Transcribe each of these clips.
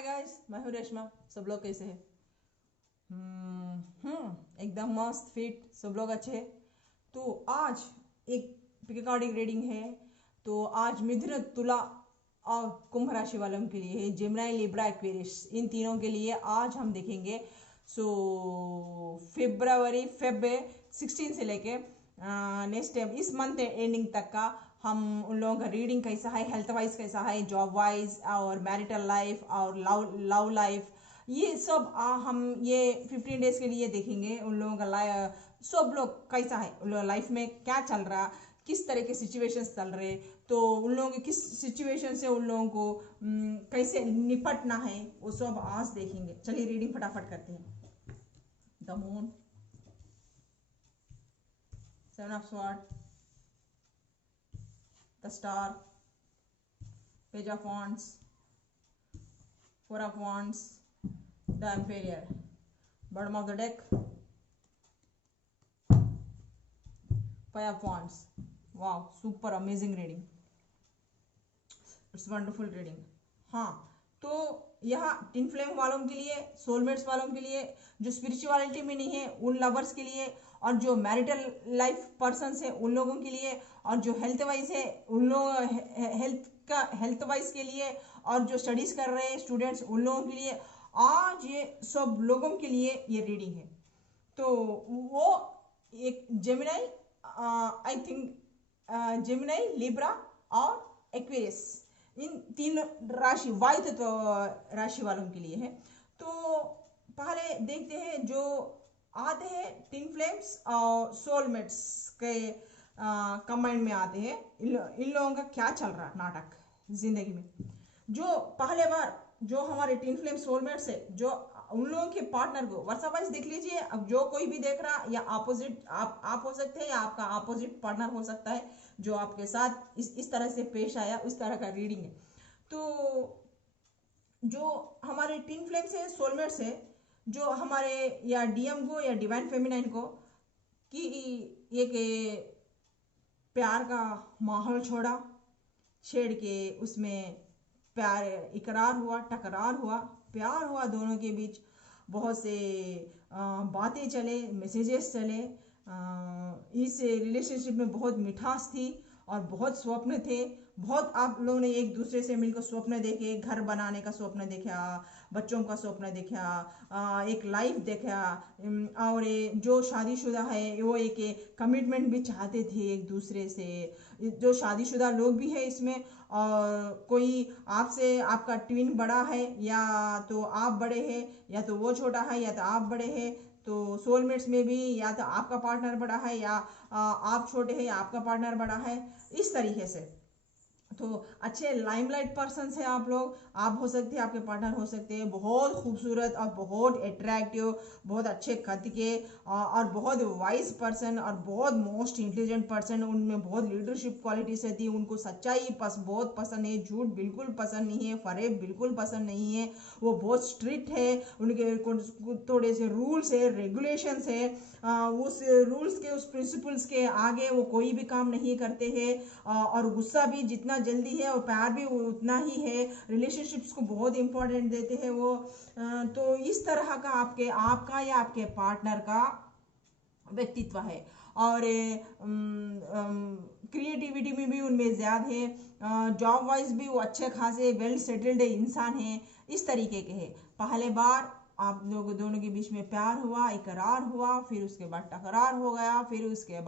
Hi guys, मैं हूँ रेशमा। सब लोग कैसे हैं? एकदम मस्त फिट, सब लोग अच्छे हैं। तो आज एक पिकार्डिक रीडिंग है। तो आज मिथुन, तुला और कुंभ राशि वालों के लिए है। जेमिनी, लिब्रा, एक्वेरियस, इन तीनों के लिए आज हम देखेंगे। सो फेब 16 से लेके नेक्स्ट इस मंथ एंडिंग तक का हम उन लोगों का रीडिंग कैसा है, हेल्थ वाइज कैसा है, जॉब वाइज और मैरिटल लाइफ और लव लाइफ, ये सब हम ये 15 डेज के लिए देखेंगे। उन लोगों का सब लोग कैसा है, उन लोगों लाइफ में क्या चल रहा, किस तरह के सिचुएशंस चल रहे, तो उन लोगों के किस सिचुएशन से उन लोगों को कैसे निपटना है, वो सब आज देखेंगे। चलिए रीडिंग फटाफट करते हैं। The moon, 7 of sword, the star, page of wands, 4 of wands, the emperor, bottom of the deck, 5 of wands. Wow, super amazing reading, it's wonderful reading. हाँ, तो यहाँ टिन फ्लेम वालों के लिए, सोलमेट्स वालों के लिए, जो स्पिरिचुअलिटी में नहीं है उन लवर्स के लिए, और जो मैरिटल लाइफ पर्सन्स है उन लोगों के लिए, और जो हेल्थ वाइज है उन लोग हेल्थ वाइज के लिए, और जो स्टडीज कर रहे हैं स्टूडेंट्स उन लोगों के लिए, आज ये सब लोगों के लिए ये रीडिंग है। तो वो एक Gemini, I think Gemini, Libra और एक्वेरियस, इन तीन राशि वायु तत्व राशि वालों के लिए है। तो पहले देखते हैं जो आते हैं टिन फ्लेम्स और सोलमेट्स के कंबाइंड में आते हैं। इन लोगों का क्या चल रहा नाटक जिंदगी में। जो पहले बार जो हमारे टिन फ्लेम सोलमेट्स है, जो उन लोगों के पार्टनर को वर्षा वाइज देख लीजिए। अब जो कोई भी देख रहा, या अपोजिट आप हो सकते हैं, या आपका अपोजिट पार्टनर हो सकता है जो आपके साथ इस तरह से पेश आया, उस तरह का रीडिंग है। तो जो हमारे टिन फ्लेम्स है, सोलमेट्स है, जो हमारे या डीएम को या डिवाइन फेमिनाइन को कि एक प्यार का माहौल छेड़ के उसमें प्यार इकरार हुआ, टकरार हुआ, प्यार हुआ, दोनों के बीच बहुत से बातें चले, मैसेजेस चले। इस रिलेशनशिप में बहुत मिठास थी और बहुत स्वप्न थे। बहुत आप लोगों ने एक दूसरे से मिलकर स्वप्न देखे, घर बनाने का स्वप्न देखा, बच्चों का स्वप्न देखा, एक लाइफ देखा। और जो शादीशुदा है वो एक कमिटमेंट भी चाहते थे एक दूसरे से। जो शादीशुदा लोग भी है इसमें, और कोई आपसे, आपका ट्विन बड़ा है, या तो आप बड़े हैं, या तो वो छोटा है, या तो आप बड़े हैं। तो सोलमेट्स में भी या तो आपका पार्टनर बड़ा है, या आप छोटे हैं, या आपका पार्टनर बड़ा है, इस तरीके से। तो अच्छे लाइमलाइट पर्सन है आप लोग, आप हो सकते हैं, आपके पार्टनर हो सकते हैं बहुत खूबसूरत और बहुत अट्रैक्टिव, बहुत अच्छे कद के, और बहुत वाइज पर्सन, और बहुत मोस्ट इंटेलिजेंट पर्सन। उनमें बहुत लीडरशिप क्वालिटीज रहती है। उनको सच्चाई बहुत पसंद है, झूठ बिल्कुल पसंद नहीं है, फरेब बिल्कुल पसंद नहीं है। वो बहुत स्ट्रिक्ट है, उनके थोड़े से रूल्स है, रेगुलेशंस है। उस रूल्स के, उस प्रिंसिपल्स के आगे वो कोई भी काम नहीं करते हैं। और गुस्सा भी जितना जल्दी है और प्यार भी उतना ही है। रिलेशनशिप्स को बहुत इंपॉर्टेंट देते हैं वो। तो इस तरह का आपका या आपके पार्टनर का व्यक्तित्व है। और क्रिएटिविटी में भी उनमें ज़्यादा है। जॉब वाइज भी वो अच्छे खासे वेल सेटल्ड इंसान है, इस तरीके के हैं। पहले बार आप लोग दोनों के बीच में प्यार हुआ, इकरार हुआ, फिर उसके बाद टकरार हो गया, फिर उसके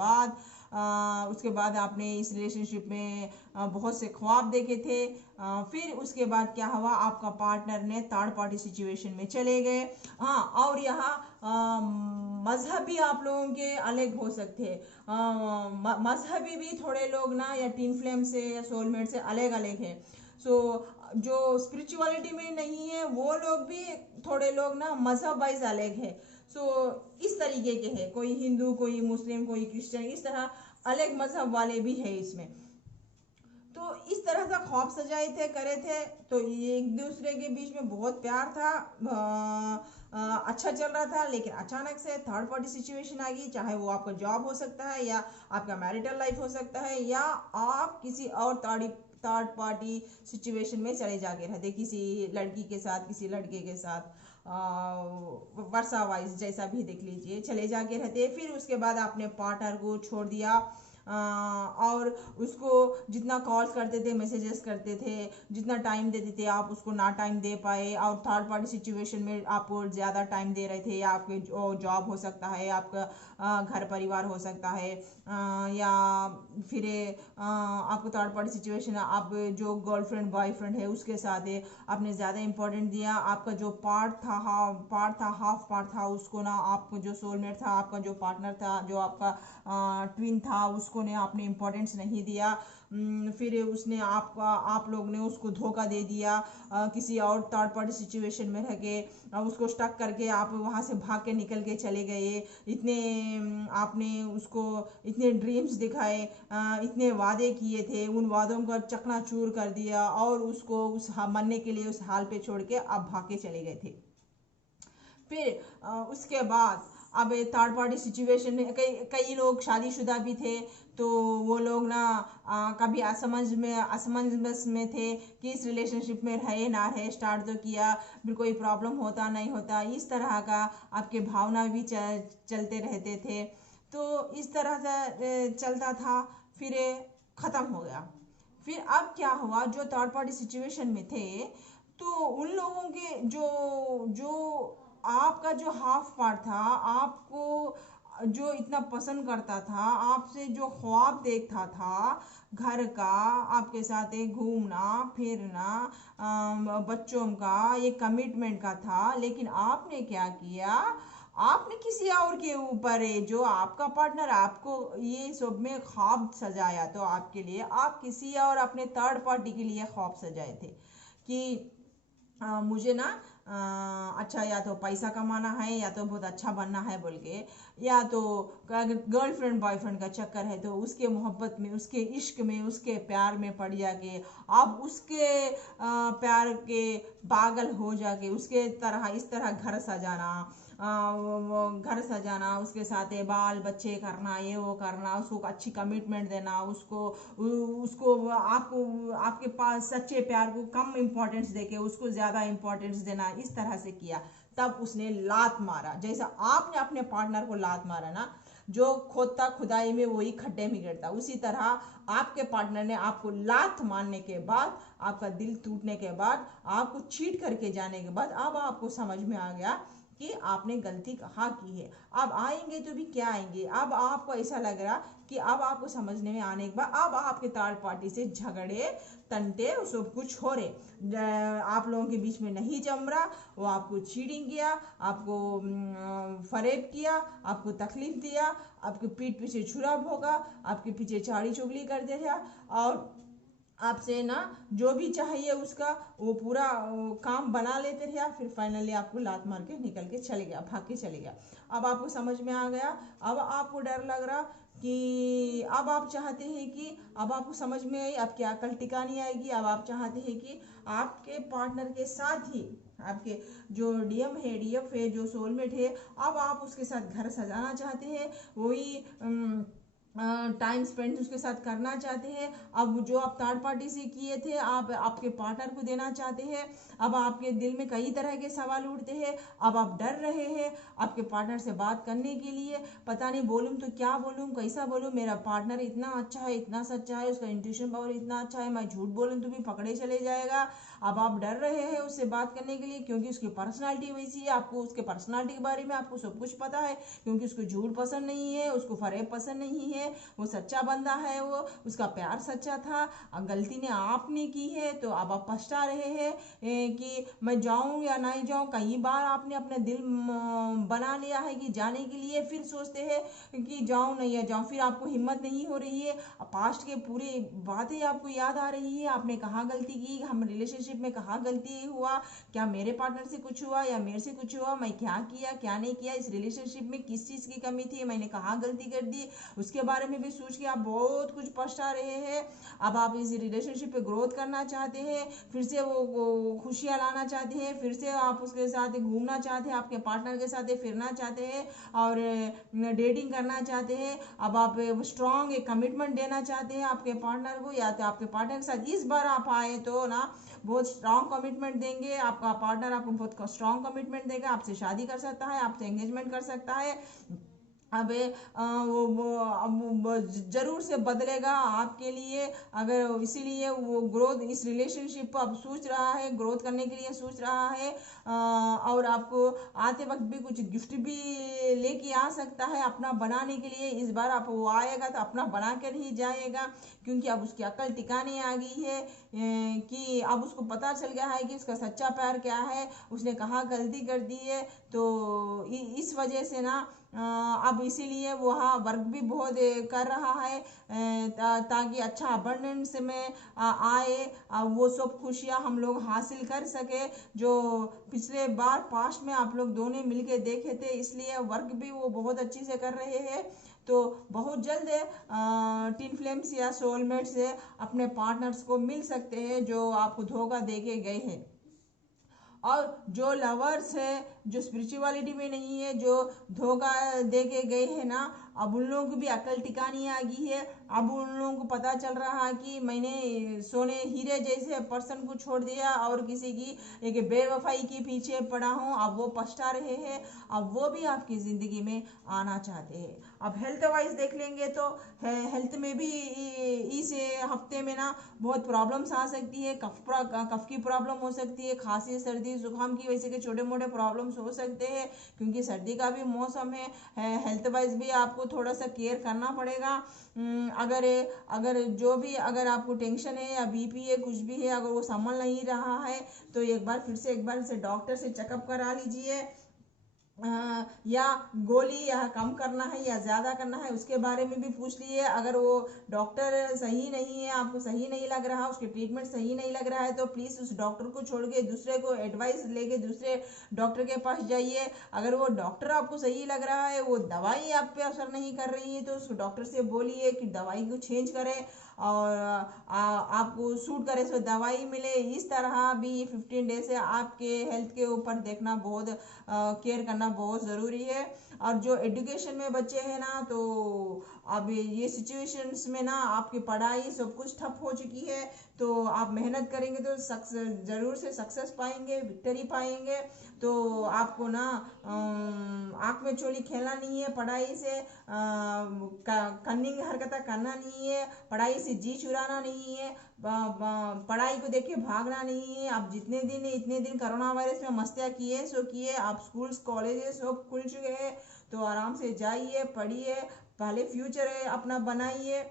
बाद आपने इस रिलेशनशिप में बहुत से ख्वाब देखे थे। फिर उसके बाद क्या हुआ, आपका पार्टनर ने थर्ड पार्टी सिचुएशन में चले गए। हाँ, और यहाँ मजहब भी आप लोगों के अलग हो सकते हैं। मजहबी भी थोड़े लोग ना, या टिन फ्लेम से या सोलमेट से अलग अलग है। सो जो स्पिरिचुअलिटी में नहीं है वो लोग भी, थोड़े लोग ना मजहब वाइज अलग है। सो इस तरीके के है, कोई हिंदू, कोई मुस्लिम, कोई क्रिश्चियन, इस तरह अलग मजहब वाले भी है इसमें। तो इस तरह से ख्वाब सजाए थे, करे थे। तो एक दूसरे के बीच में बहुत प्यार था, अच्छा चल रहा था। लेकिन अचानक से थर्ड पार्टी सिचुएशन आ गई। चाहे वो आपका जॉब हो सकता है, या आपका मैरिटल लाइफ हो सकता है, या आप किसी और थर्ड पार्टी सिचुएशन में चले जाके रहते, किसी लड़की के साथ, किसी लड़के के साथ, वर्षा वाइज जैसा भी देख लीजिए, चले जाके रहते। फिर उसके बाद आपने पार्टनर को छोड़ दिया, और उसको जितना कॉल्स करते थे, मैसेजेस करते थे, जितना टाइम देते थे, आप उसको ना टाइम दे पाए, और थर्ड पार्टी सिचुएशन में आप ज़्यादा टाइम दे रहे थे, या आपके जॉब हो सकता है, आपका घर परिवार हो सकता है, या फिर आपको थर्ड पार्टी सिचुएशन, आप जो गर्लफ्रेंड बॉयफ्रेंड है उसके साथ है, आपने ज़्यादा इंपॉर्टेंट दिया। आपका जो हाफ पार्ट था उसको ना, आपको जो सोलमेट था, आपका जो पार्टनर था, जो आपका ट्विन था, उसको ने आपने इम्पोर्टेंस नहीं दिया। फिर उसने आप लोग ने उसको धोखा दे दिया, किसी और थर्ड पार्टी सिचुएशन में रह के उसको स्टक करके आप वहाँ से भाग के निकल के चले गए। इतने आपने उसको इतने ड्रीम्स दिखाए, इतने वादे किए थे, उन वादों का चकनाचूर कर दिया, और उसको मरने के लिए उस हाल पे छोड़ के आप भाग के चले गए थे। फिर उसके बाद अब थर्ड पार्टी सिचुएशन में कई लोग शादीशुदा भी थे, तो वो लोग ना कभी असमंजस में थे कि इस रिलेशनशिप में रहे ना रहे। स्टार्ट तो किया, फिर कोई प्रॉब्लम होता नहीं होता, इस तरह का आपके भावना भी चलते रहते थे। तो इस तरह से चलता था, फिर ख़त्म हो गया। फिर अब क्या हुआ, जो थर्ड पार्टी सिचुएशन में थे, तो उन लोगों के जो जो आपका जो हाफ पार्ट था, आपको जो इतना पसंद करता था, आपसे जो ख्वाब देखता था घर का, आपके साथ एक घूमना फिरना, बच्चों का, ये कमिटमेंट का था, लेकिन आपने क्या किया, आपने किसी और के ऊपर जो आपका पार्टनर आपको ये सब में ख्वाब सजाया, तो आपके लिए आप किसी और अपने थर्ड पार्टी के लिए ख्वाब सजाए थे कि मुझे ना अच्छा या तो पैसा कमाना है, या तो बहुत अच्छा बनना है बोल के, या तो गर्लफ्रेंड बॉयफ्रेंड का चक्कर है, तो उसके मोहब्बत में, उसके इश्क में, उसके प्यार में पड़ जाके आप उसके प्यार के पागल हो जाके उसके तरह इस तरह घर सजाना, वो घर सजाना, उसके साथ बाल बच्चे करना, ये वो करना, उसको अच्छी कमिटमेंट देना, उसको उसको आपको आपके पास सच्चे प्यार को कम इम्पोर्टेंस देके उसको ज़्यादा इम्पोर्टेंस देना, इस तरह से किया। तब उसने लात मारा, जैसा आपने अपने पार्टनर को लात मारा ना, जो खोदता खुदाई में वही खड्डे में गिरता, उसी तरह आपके पार्टनर ने आपको लात मारने के बाद, आपका दिल टूटने के बाद, आपको चीट करके जाने के बाद, अब आपको समझ में आ गया कि आपने गलती कहाँ की है। अब आएंगे तो भी क्या आएंगे, अब आपको ऐसा लग रहा कि अब आपको समझने में आने के बाद अब आपके थर्ड पार्टी से झगड़े तंटे सब कुछ हो रहे, आप लोगों के बीच में नहीं जम रहा, वो आपको चीटिंग किया, आपको फरेब किया, आपको तकलीफ दिया, आपके पीठ पीछे छुरा भोगा, आपके पीछे चाड़ी चुगली कर दिया, और आपसे ना जो भी चाहिए उसका वो पूरा काम बना लेते थे, फिर फाइनली आपको लात मार के निकल के चले गया, भाग के चले गया। अब आपको समझ में आ गया, अब आपको डर लग रहा कि अब आप चाहते हैं कि अब आपको समझ में आई, अब क्या अकल टिकानी आएगी, अब आप चाहते हैं कि आपके पार्टनर के साथ ही आपके जो डीएम है, डीएफ है, जो सोलमेट है, अब आप उसके साथ घर सजाना चाहते हैं, वही टाइम स्पेंड उसके साथ करना चाहते हैं। अब जो आप थर्ड पार्टी से किए थे, आप आपके पार्टनर को देना चाहते हैं। अब आपके दिल में कई तरह के सवाल उठते हैं, अब आप डर रहे हैं आपके पार्टनर से बात करने के लिए, पता नहीं बोलूँ तो क्या बोलूँ, कैसा बोलूँ, मेरा पार्टनर इतना अच्छा है, इतना सच्चा है, उसका इंट्यूशन पावर इतना अच्छा है, मैं झूठ बोलूँ तो भी पकड़े चले जाएगा। अब आप डर रहे हैं उससे बात करने के लिए, क्योंकि उसकी पर्सनालिटी वैसी है, आपको उसके पर्सनालिटी के बारे में आपको सब कुछ पता है, क्योंकि उसको झूठ पसंद नहीं है, उसको फरेब पसंद नहीं है, वो सच्चा बंदा है, वो उसका प्यार सच्चा था, गलती ने आपने की है, तो अब आप पछता रहे हैं कि मैं जाऊं या नहीं जाऊं। कई बार आपने अपना दिल बना लिया है कि जाने के लिए, फिर सोचते हैं कि जाऊं नहीं या जाऊं, फिर आपको हिम्मत नहीं हो रही है, पास्ट के पूरे बातें आपको याद आ रही है, आपने कहाँ गलती की, हम रिलेशनशिप रिलेशनशिप में कहाँ गलती हुआ, क्या मेरे पार्टनर से कुछ हुआ या मेरे से कुछ हुआ, मैं क्या किया क्या नहीं किया, इस रिलेशनशिप में किस चीज़ की कमी थी, मैंने कहाँ गलती कर दी, उसके बारे में भी सोच के आप बहुत कुछ पछता रहे हैं। अब आप इस रिलेशनशिप पे ग्रोथ करना चाहते हैं, फिर से वो खुशियाँ लाना चाहते हैं, फिर से आप उसके साथ घूमना चाहते हैं, आपके पार्टनर के साथ फिरना चाहते हैं और डेटिंग करना चाहते हैं। अब आप स्ट्रॉन्ग एक कमिटमेंट देना चाहते हैं आपके पार्टनर को, या तो आपके पार्टनर के साथ इस बार आप आए तो ना बहुत स्ट्रॉन्ग कमिटमेंट देंगे, आपका पार्टनर आपको बहुत स्ट्रॉन्ग कमिटमेंट देगा, आपसे शादी कर सकता है, आपसे एंगेजमेंट कर सकता है। अब वो जरूर से बदलेगा आपके लिए। अगर इसीलिए वो ग्रोथ इस रिलेशनशिप पर अब सोच रहा है, ग्रोथ करने के लिए सोच रहा है, और आपको आते वक्त भी कुछ गिफ्ट भी लेके आ सकता है अपना बनाने के लिए। इस बार आप वो आएगा तो अपना बना कर ही जाएगा, क्योंकि अब उसकी अकल टिकाने आ गई है कि अब उसको पता चल गया है कि उसका सच्चा प्यार क्या है, उसने कहाँ गलती कर दी है। तो इस वजह से ना अब इसीलिए वो हाँ वर्क भी बहुत कर रहा है ताकि अच्छा अबंडेंस में आए, वो सब खुशियाँ हम लोग हासिल कर सके जो पिछले बार पास्ट में आप लोग दोनों मिलके देखे थे। इसलिए वर्क भी वो बहुत अच्छी से कर रहे हैं। तो बहुत जल्द टिन फ्लेम्स या सोलमेट से अपने पार्टनर्स को मिल सकते हैं जो आपको धोखा दे के गए हैं। और जो लवर्स है, जो स्पिरिचुअलिटी में नहीं है, जो धोखा दे के गए हैं ना, अब उन लोगों को भी अकल टिकानी आ गई है। अब उन लोगों को पता चल रहा है कि मैंने सोने हीरे जैसे पर्सन को छोड़ दिया और किसी की एक बेवफाई के पीछे पड़ा हूँ। अब वो पछता रहे हैं, अब वो भी आपकी ज़िंदगी में आना चाहते हैं। अब हेल्थ वाइज देख लेंगे तो हेल्थ में भी इस हफ्ते में ना बहुत प्रॉब्लम्स आ सकती है। कफ की प्रॉब्लम हो सकती है, खांसी सर्दी जुकाम की वजह के छोटे मोटे प्रॉब्लम्स हो सकते हैं, क्योंकि सर्दी का भी मौसम है। हेल्थ वाइज भी आपको थोड़ा सा केयर करना पड़ेगा। अगर अगर आपको टेंशन है या बीपी है, कुछ भी है, अगर वो संभल नहीं रहा है तो एक बार से डॉक्टर से चेकअप करा लीजिए। या गोली या कम करना है या ज़्यादा करना है उसके बारे में भी पूछ लिए। अगर वो डॉक्टर सही नहीं है, आपको सही नहीं लग रहा, उसके ट्रीटमेंट सही नहीं लग रहा है, तो प्लीज़ उस डॉक्टर को छोड़ के दूसरे को एडवाइस लेके दूसरे डॉक्टर के पास जाइए। अगर वो डॉक्टर आपको सही लग रहा है, वो दवाई आप पे असर नहीं कर रही है, तो उस डॉक्टर से बोलिए कि दवाई को चेंज करें और आपको सूट करे सो दवाई मिले। इस तरह भी 15 डेज से आपके हेल्थ के ऊपर देखना बहुत केयर करना बहुत ज़रूरी है। और जो एजुकेशन में बच्चे हैं ना, तो अब ये सिचुएशंस में ना आपकी पढ़ाई सब कुछ ठप हो चुकी है, तो आप मेहनत करेंगे तो सक्सेस जरूर से सक्सेस पाएंगे, विक्ट्री पाएंगे। तो आपको ना आँख में चोली खेलना नहीं है, पढ़ाई से कन्निंग हरकत करना नहीं है, पढ़ाई से जी चुराना नहीं है, पढ़ाई को देख के भागना नहीं है। आप इतने दिन कोरोना वायरस में मस्तियाँ किए सो किए, आप स्कूल्स कॉलेजेस सब खुल चुके हैं, तो आराम से जाइए, पढ़िए, पहले फ्यूचर है अपना बनाइए।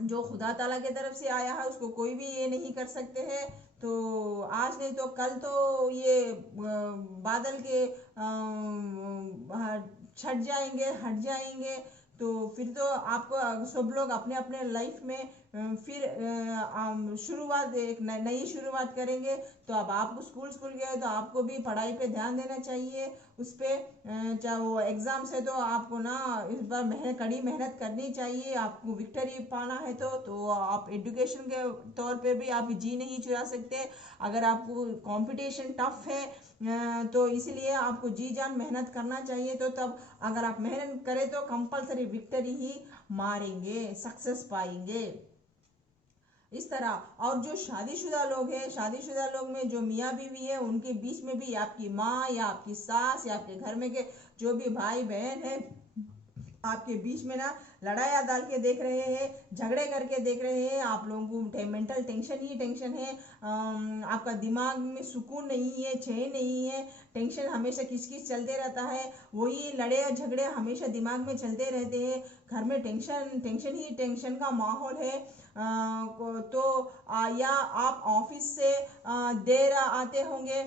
जो खुदा ताला की तरफ से आया है उसको कोई भी ये नहीं कर सकते हैं। तो आज नहीं तो कल तो ये बादल के छट जाएंगे, हट जाएंगे। तो फिर तो आपको सब लोग अपने अपने लाइफ में फिर शुरुआत एक नई शुरुआत करेंगे। तो अब आपको स्कूल गए तो आपको भी पढ़ाई पे ध्यान देना चाहिए। उस पर चाहे वो एग्ज़ाम्स है तो आपको ना इस बार कड़ी मेहनत करनी चाहिए। आपको विक्ट्री पाना है तो आप एजुकेशन के तौर पे भी आप जी नहीं चुरा सकते। अगर आपको कंपटीशन टफ है तो इसलिए आपको जी जान मेहनत करना चाहिए। तो तब अगर आप मेहनत करें तो कंपलसरी विक्ट्री ही मारेंगे, सक्सेस पाएंगे। इस तरह और जो शादीशुदा लोग हैं, शादीशुदा लोग में जो मियाँ बीवी है, उनके बीच में भी आपकी माँ या आपकी सास या आपके घर में के जो भी भाई बहन है, आपके बीच में ना लड़ाइयाँ डाल के देख रहे हैं, झगड़े करके देख रहे हैं। आप लोगों को मेंटल टेंशन ही टेंशन है, आपका दिमाग में सुकून नहीं है, चैन नहीं है, टेंशन हमेशा किस चलते रहता है, वही लड़े और झगड़े हमेशा दिमाग में चलते रहते हैं। घर में टेंशन ही टेंशन का माहौल है। तो या आप ऑफिस से देर आते होंगे,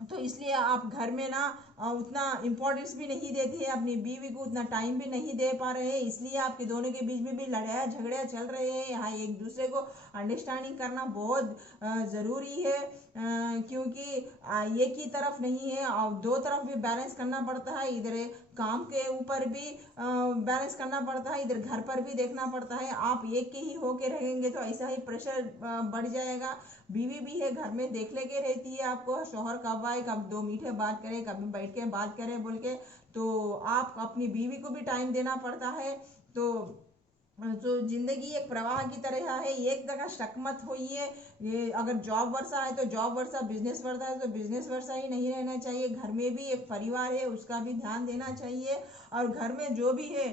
तो इसलिए आप घर में ना उतना इम्पोर्टेंस भी नहीं देते हैं, अपनी बीवी को उतना टाइम भी नहीं दे पा रहे हैं, इसलिए आपके दोनों के बीच में भी लड़ाई झगड़े चल रहे हैं। यहाँ एक दूसरे को अंडरस्टैंडिंग करना बहुत ज़रूरी है, क्योंकि एक ही तरफ नहीं है और दो तरफ भी बैलेंस करना पड़ता है। इधर काम के ऊपर भी बैलेंस करना पड़ता है, इधर घर पर भी देखना पड़ता है। आप एक के ही होके रहेंगे तो ऐसा ही प्रेशर बढ़ जाएगा। बीवी भी है घर में, देख लेके रहती है आपको, शौहर कब आए, कब दो मीठे बात करे, कभी बैठ के बात करे बोल के, तो आप अपनी बीवी को भी टाइम देना पड़ता है। तो जिंदगी एक प्रवाह की तरह है, एक जगह स्टक मत होइए। ये अगर जॉब वर्षा है तो जॉब वर्षा, बिजनेस वर्षा है तो बिजनेस वर्षा ही नहीं रहना चाहिए। घर में भी एक परिवार है, उसका भी ध्यान देना चाहिए। और घर में जो भी है,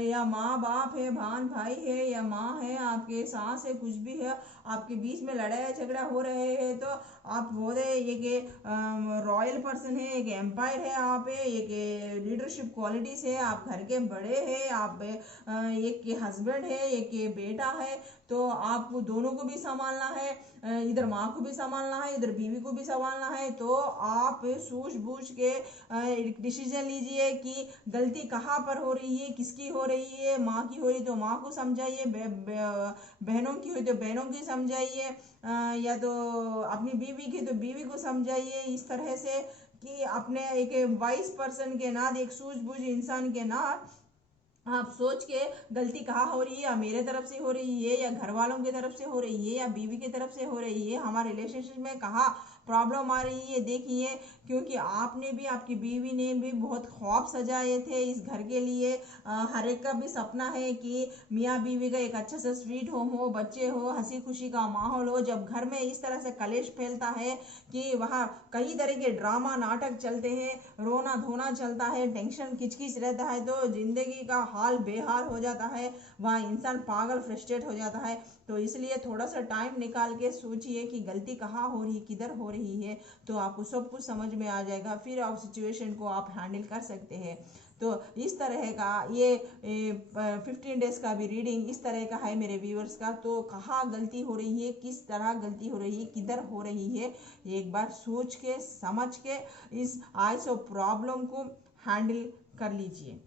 या माँ बाप है, बहन भाई है, या माँ है, आपके सास है, कुछ भी है, आपके बीच में लड़ाई झगड़ा हो रहे हैं तो आप बोले एक रॉयल पर्सन है, एक एम्पायर है, आप एक लीडरशिप क्वालिटीज है, आप घर के बड़े हैं, आप एक के हस्बैंड है, एक के बेटा है, तो आपको दोनों को भी संभालना है, इधर माँ को भी संभालना है, इधर बीवी को भी संभालना है। तो आप सूझबूझ के डिसीजन लीजिए कि गलती कहाँ पर हो रही है, किसकी हो रही है। माँ की हो रही तो माँ को समझाइए, बहनों की हुई तो बहनों की समझाइए, या तो अपनी बीवी की तो बीवी को समझाइए। इस तरह से कि अपने एक वाइस पर्सन के नाते, एक सूझबूझ इंसान के नाते आप सोच के गलती कहाँ हो रही है, या मेरे तरफ से हो रही है, या घर वालों की तरफ से हो रही है, या बीवी की तरफ से हो रही है, हमारे रिलेशनशिप में कहाँ प्रॉब्लम आ रही है देखिए। क्योंकि आपने भी, आपकी बीवी ने भी बहुत ख्वाब सजाए थे इस घर के लिए। हर एक का भी सपना है कि मियाँ बीवी का एक अच्छा सा स्वीट होम हो, बच्चे हो, हंसी खुशी का माहौल हो। जब घर में इस तरह से कलेश फैलता है कि वहाँ कई तरह के ड्रामा नाटक चलते हैं, रोना धोना चलता है, टेंशन किचकिच रहता है, तो जिंदगी का हाल बेहाल हो जाता है, वहाँ इंसान पागल फ्रस्ट्रेट हो जाता है। तो इसलिए थोड़ा सा टाइम निकाल के सोचिए कि गलती कहाँ हो रही, किधर हो रही है, तो आपको सब कुछ समझ में आ जाएगा। फिर आप सिचुएशन को आप हैंडल कर सकते हैं। तो इस तरह का ये 15 डेज का भी रीडिंग इस तरह का है मेरे व्यूअर्स का। तो कहाँ गलती हो रही है, किस तरह गलती हो रही है, किधर हो रही है, एक बार सोच के समझ के इस आइस ऑफ प्रॉब्लम को हैंडल कर लीजिए।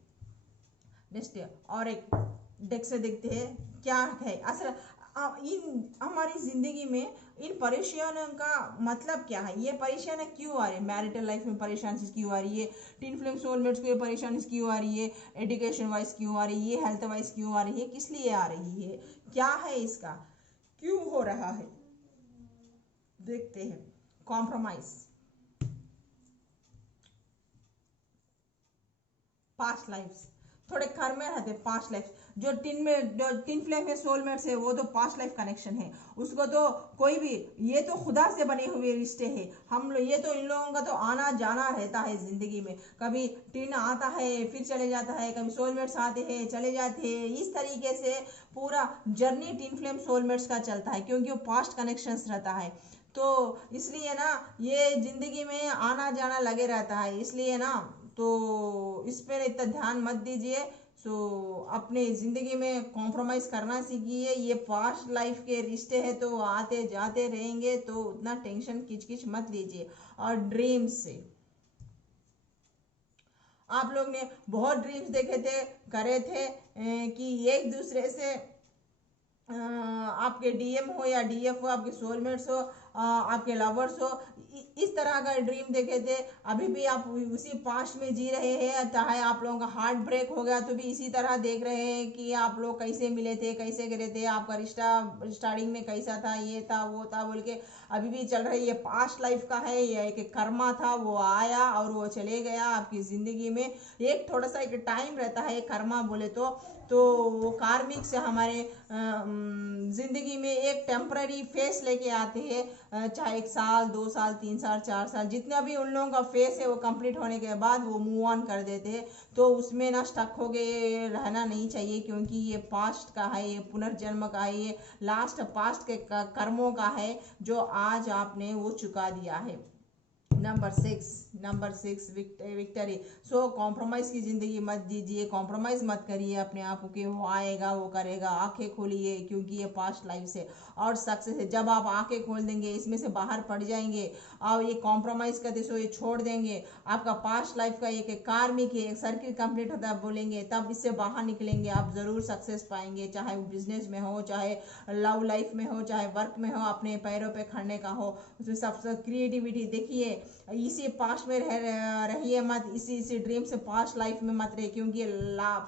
नेक्स्ट और एक डेक से देखते हैं क्या है असल इन हमारी जिंदगी में इन परेशानियों का मतलब क्या है, ये परेशानियां क्यों आ रही है, मैरिटल लाइफ में परेशानी क्यों आ रही है, टिन फ्लेम सोलमेट्स को ये परेशानी क्यों आ रही है, एजुकेशन वाइज क्यों आ रही है, हेल्थ वाइज क्यों आ रही है, किस लिए आ रही है, क्या है इसका, क्यों हो रहा है, देखते हैं। कॉम्प्रोमाइज, पास्ट लाइफ्स, थोड़े कर्म में रहते पास्ट लाइफ। जो टिन फ्लेम है, सोलमेट्स है, वो तो पास्ट लाइफ कनेक्शन है, उसको तो कोई भी, ये तो खुदा से बने हुए रिश्ते हैं। हम लोग ये तो इन लोगों का तो आना जाना रहता है जिंदगी में, कभी टिन आता है फिर चले जाता है, कभी सोलमेट्स आते हैं चले जाते हैं, इस तरीके से पूरा जर्नी टिन फ्लेम सोलमेट्स का चलता है, क्योंकि वो पास्ट कनेक्शंस रहता है। तो इसलिए ना ये जिंदगी में आना जाना लगे रहता है, इसलिए ना तो इस पर इतना ध्यान मत दीजिए। सो अपने ज़िंदगी में कॉम्प्रोमाइज़ करना सीखिए। ये पास्ट लाइफ के रिश्ते हैं तो आते जाते रहेंगे, तो उतना टेंशन किचकिच मत लीजिए। और ड्रीम्स से आप लोग ने बहुत ड्रीम्स देखे थे, करे थे कि एक दूसरे से आपके डीएम हो या डीएफ हो, आपके सोलमेट्स हो, आपके लवर्स हो, इस तरह का ड्रीम देखे थे। अभी भी आप उसी पास्ट में जी रहे हैं, चाहे आप लोगों का हार्ट ब्रेक हो गया तो भी इसी तरह देख रहे हैं कि आप लोग कैसे मिले थे, कैसे गिरे थे, आपका रिश्ता स्टार्टिंग में कैसा था, ये था वो था बोल के अभी भी चल रही है। पास्ट लाइफ का है, ये एक कर्मा था, वो आया और वो चले गया आपकी ज़िंदगी में। एक थोड़ा सा एक टाइम रहता है कर्मा बोले तो वो कार्मिक से हमारे ज़िंदगी में एक टेम्पररी फेस लेके आते हैं, चाहे 1 साल 2 साल 3 साल 4 साल, जितना भी उन लोगों का फेस है वो कंप्लीट होने के बाद वो मूव ऑन कर देते हैं। तो उसमें ना स्टक हो गए रहना नहीं चाहिए, क्योंकि ये पास्ट का है, ये पुनर्जन्म का है, ये लास्ट पास्ट के कर्मों का है जो आज आपने वो चुका दिया है। Number six victory. So compromise की जिंदगी मत जीजिए, कॉम्प्रोमाइज मत करिए अपने आप को कि वो आएगा वो करेगा। आंखें खोलिए क्योंकि ये पास्ट लाइफ से और सक्सेस है। जब आप आंखें खोल देंगे, इसमें से बाहर पड़ जाएंगे और ये कॉम्प्रोमाइज करते सो ये छोड़ देंगे, आपका पास्ट लाइफ का एक कार्मिक एक सर्किल कंप्लीट होता है बोलेंगे, तब इससे बाहर निकलेंगे आप जरूर सक्सेस पाएंगे। चाहे वो बिजनेस में हो, चाहे लव लाइफ में हो, चाहे वर्क में हो, अपने पैरों पे खड़ने का हो, उसमें सबसे क्रिएटिविटी देखिए। इसी पास्ट में रहिए मत, इसी ड्रीम से पास्ट लाइफ में मत रहिए, क्योंकि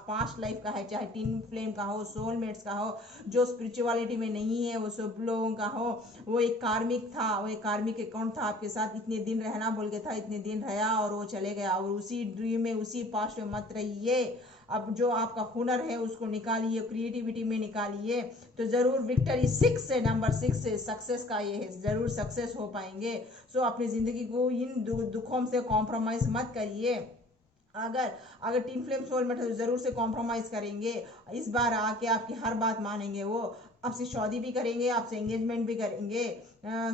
पास्ट लाइफ का है, चाहे टिन फ्लेम का हो, सोलमेट्स का हो, जो स्पिरिचुअलिटी में नहीं है वो सब लोगों का हो, वो एक कार्मिक था, वो एक कार्मिक अकाउंट था आपके साथ, इतने दिन रहना बोल के था, इतने दिन रहा और वो चले गया। और उसी ड्रीम में उसी पास्ट में मत रहिए। अब जो आपका हुनर है उसको निकालिए, क्रिएटिविटी में निकालिए, तो जरूर विक्टरी नंबर 6 से सक्सेस का ये है, जरूर सक्सेस हो पाएंगे। सो अपनी जिंदगी को इन दुखों से कॉम्प्रोमाइज मत करिए। अगर टीन फ्लेम सोलमेट है तो जरूर से कॉम्प्रोमाइज करेंगे, इस बार आके आपकी हर बात मानेंगे, वो आपसे शादी भी करेंगे, आपसे एंगेजमेंट भी करेंगे।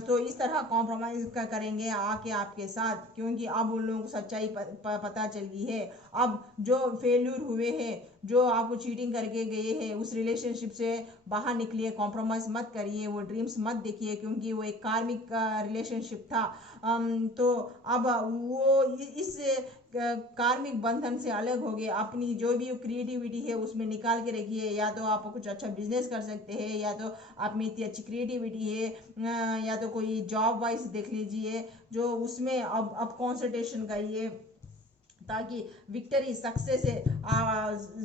तो इस तरह कॉम्प्रोमाइज करेंगे आके आपके साथ, क्योंकि अब उन लोगों को सच्चाई पता चल गई है। अब जो फेल्यूर हुए हैं, जो आपको चीटिंग करके गए हैं, उस रिलेशनशिप से बाहर निकलिए, कॉम्प्रोमाइज मत करिए, वो ड्रीम्स मत देखिए, क्योंकि वो एक कार्मिक रिलेशनशिप था। तो अब वो इस कार्मिक बंधन से अलग हो गए, अपनी जो भी क्रिएटिविटी है उसमें निकाल के रखिए। या तो आप कुछ अच्छा बिजनेस कर सकते हैं, या तो आप में इतनी अच्छी क्रिएटिविटी है, या तो कोई जॉब वाइज देख लीजिए, जो उसमें अब कॉन्सेंट्रेशन करिए, ताकि विक्टरी सक्सेस है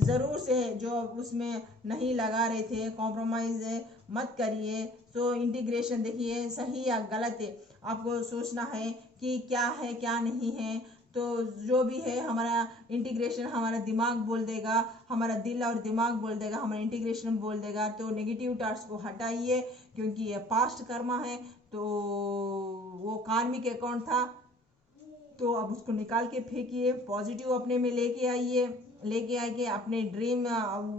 ज़रूर से है। जो उसमें नहीं लगा रहे थे, कॉम्प्रोमाइज़ मत करिए। तो इंटीग्रेशन देखिए, सही या गलत है, आपको सोचना है कि क्या है क्या नहीं है। तो जो भी है हमारा इंटीग्रेशन, हमारा दिमाग बोल देगा, हमारा दिल और दिमाग बोल देगा, हमारा इंटीग्रेशन बोल देगा। तो नेगेटिव थॉट्स को हटाइए, क्योंकि ये पास्ट कर्मा है, तो वो कार्मिक अकाउंट था, तो अब उसको निकाल के फेंकिए, पॉजिटिव अपने में लेके आइए अपने ड्रीम,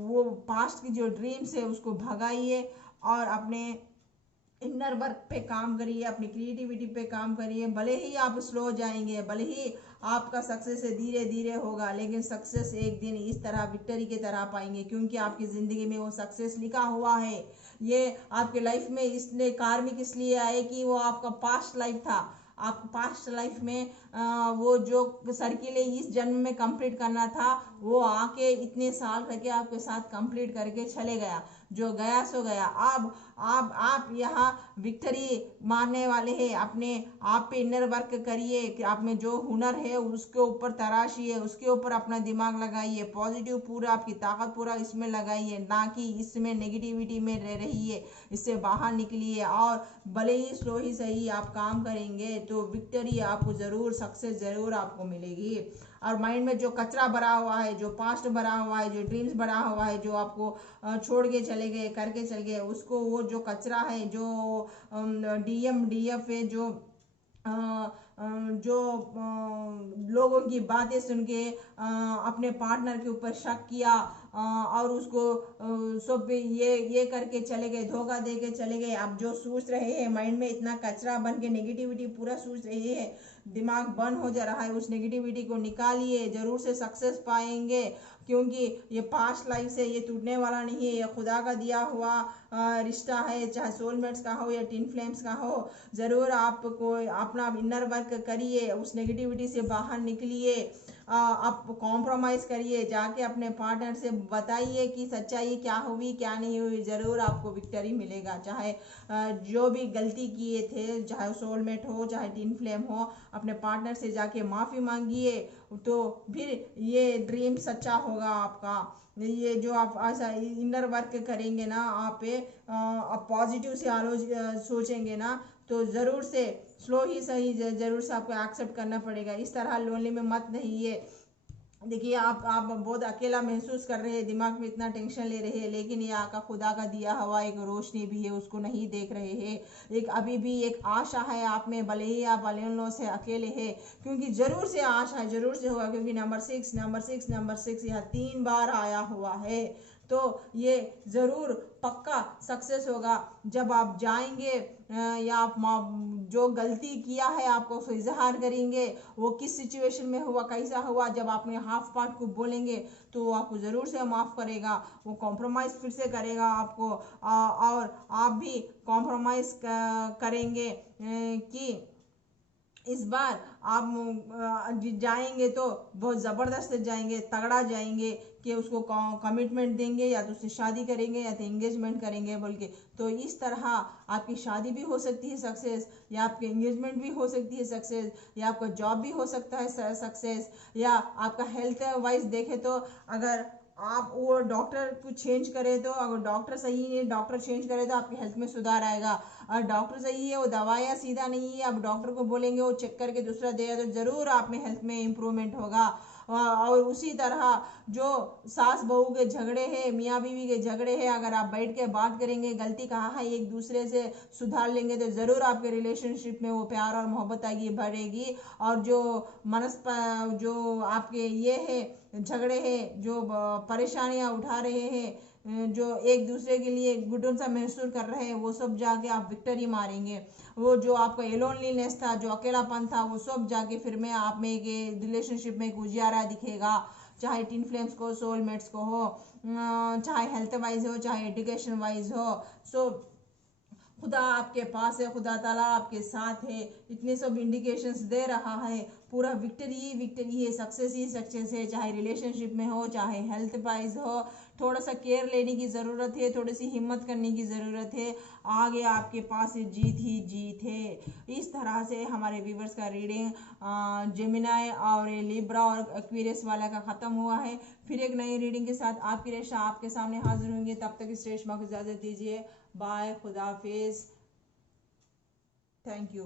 वो पास्ट की जो ड्रीम्स है उसको भगाइए और अपने इनर वर्क पे काम करिए, अपनी क्रिएटिविटी पे काम करिए। भले ही आप स्लो जाएंगे, भले ही आपका सक्सेस धीरे धीरे होगा, लेकिन सक्सेस एक दिन इस तरह विक्टरी की तरह पाएंगे, क्योंकि आपकी ज़िंदगी में वो सक्सेस लिखा हुआ है। ये आपके लाइफ में इसलिए कार्मिक इसलिए आए कि वो आपका पास्ट लाइफ था। आप पास्ट लाइफ में वो जो सर्किल इस जन्म में कंप्लीट करना था, वो आके इतने साल रह के आपके साथ कंप्लीट करके चले गया। जो गया सो गया। अब आप यहाँ विक्टरी मारने वाले हैं। अपने आप पे इनर वर्क करिए कि आप में जो हुनर है उसके ऊपर तराशिए, उसके ऊपर अपना दिमाग लगाइए, पॉजिटिव पूरा आपकी ताकत पूरा इसमें लगाइए, ना कि इसमें नेगेटिविटी में रह रहिए। इससे बाहर निकलिए और भले ही स्लो ही सही आप काम करेंगे तो विक्टरी आपको ज़रूर, सक्सेस ज़रूर आपको मिलेगी। और माइंड में जो कचरा भरा हुआ है, जो पास्ट भरा हुआ है, जो ड्रीम्स भरा हुआ है, जो आपको छोड़ के चले गए, करके चले गए, उसको वो जो कचरा है, जो DF है, जो लोगों की बातें सुन के अपने पार्टनर के ऊपर शक किया और उसको सब ये करके चले गए, धोखा दे के चले गए। आप जो सोच रहे हैं माइंड में इतना कचरा बन के नेगेटिविटी पूरा सोच रहे हैं, दिमाग बंद हो जा रहा है, उस नेगेटिविटी को निकालिए, जरूर से सक्सेस पाएंगे। क्योंकि ये पास्ट लाइफ से ये टूटने वाला नहीं है, ये खुदा का दिया हुआ रिश्ता है, चाहे सोलमेट्स का हो या टिन फ्लेम्स का हो। ज़रूर आपको अपना इनर वर्क करिए, उस नेगेटिविटी से बाहर निकलिए, आप कॉम्प्रोमाइज़ करिए, जाके अपने पार्टनर से बताइए कि सच्चाई क्या हुई क्या नहीं हुई, ज़रूर आपको विक्टरी मिलेगा। चाहे जो भी गलती किए थे, चाहे सोलमेट हो चाहे टिन फ्लेम हो, अपने पार्टनर से जाके माफ़ी मांगिए, तो फिर ये ड्रीम सच्चा होगा आपका। ये जो आप ऐसा इनर वर्क करेंगे ना, आप पॉजिटिव से सोचेंगे ना, तो ज़रूर से स्लो ही सही ज़रूर से आपको एक्सेप्ट करना पड़ेगा। इस तरह लोनली में मत रहिए। देखिए आप बहुत अकेला महसूस कर रहे हैं, दिमाग में इतना टेंशन ले रहे हैं, लेकिन ये आपका खुदा का दिया हुआ एक रोशनी भी है, उसको नहीं देख रहे हैं। एक अभी भी एक आशा है आप में, भले ही आप अलेनों से अकेले हैं, क्योंकि ज़रूर से आशा है, ज़रूर से होगा, क्योंकि नंबर सिक्स यहाँ 3 बार आया हुआ है। तो ये ज़रूर पक्का सक्सेस होगा। जब आप जाएंगे या आप जो गलती किया है आपको उसको इजहार करेंगे, वो किस सिचुएशन में हुआ, कैसा हुआ, जब आपने हाफ पार्ट को बोलेंगे तो वो आपको ज़रूर से माफ़ करेगा, वो कॉम्प्रोमाइज़ फिर से करेगा आपको, और आप भी कॉम्प्रोमाइज़ करेंगे कि इस बार आप जाएंगे तो बहुत ज़बरदस्त जाएंगे, तगड़ा जाएंगे, कि उसको कमिटमेंट देंगे या तो उससे शादी करेंगे या तो एंगेजमेंट करेंगे बोल के। तो इस तरह आपकी शादी भी हो सकती है सक्सेस, या आपकी एंगेजमेंट भी हो सकती है सक्सेस, या आपका जॉब भी हो सकता है सक्सेस, या आपका हेल्थ वाइज देखे तो अगर आप वो डॉक्टर को चेंज करें तो अगर डॉक्टर सही है, डॉक्टर चेंज करे तो आपकी हेल्थ में सुधार आएगा। और डॉक्टर सही है, वो दवाइयाँ सीधा नहीं है, आप डॉक्टर को बोलेंगे वो चेक करके दूसरा देगा तो ज़रूर आप में हेल्थ में इम्प्रूवमेंट होगा। और उसी तरह जो सास बहू के झगड़े हैं, मियाँ बीवी के झगड़े हैं, अगर आप बैठ के बात करेंगे, गलती कहाँ है एक दूसरे से सुधार लेंगे तो ज़रूर आपके रिलेशनशिप में वो प्यार और मोहब्बत आएगी, बढ़ेगी। और जो आपके ये है झगड़े हैं, जो परेशानियाँ उठा रहे हैं, जो एक दूसरे के लिए घुटन सा महसूस कर रहे हैं, वो सब जाके आप विक्ट्री मारेंगे। वो जो आपका लोनलीनेस था, जो अकेलापन था, वो सब जाके फिर में आप में के रिलेशनशिप में एक उजियारा दिखेगा, चाहे टिन फ्लेम्स को, सोलमेट्स को हो, चाहे हेल्थ वाइज हो, चाहे एजुकेशन वाइज हो। सो खुदा आपके पास है, खुदा ताला आपके साथ है, इतने सब इंडिकेशंस दे रहा है, पूरा विक्ट्री है, सक्सेस ही सक्सेस है, चाहे रिलेशनशिप में हो, चाहे हेल्थ वाइज हो। थोड़ा सा केयर लेने की ज़रूरत है, थोड़ी सी हिम्मत करने की ज़रूरत है, आगे आपके पास जीत ही जीत है। इस तरह से हमारे व्यूवर्स का रीडिंग जेमिनाई और लिब्रा और एक्वेरियस वाला का ख़त्म हुआ है। फिर एक नई रीडिंग के साथ आपकी रेशा आपके सामने हाजिर होंगे। तब तक इस रेशमा को इजाज़त दीजिए। बाय, खुदा हाफिज, थैंक यू।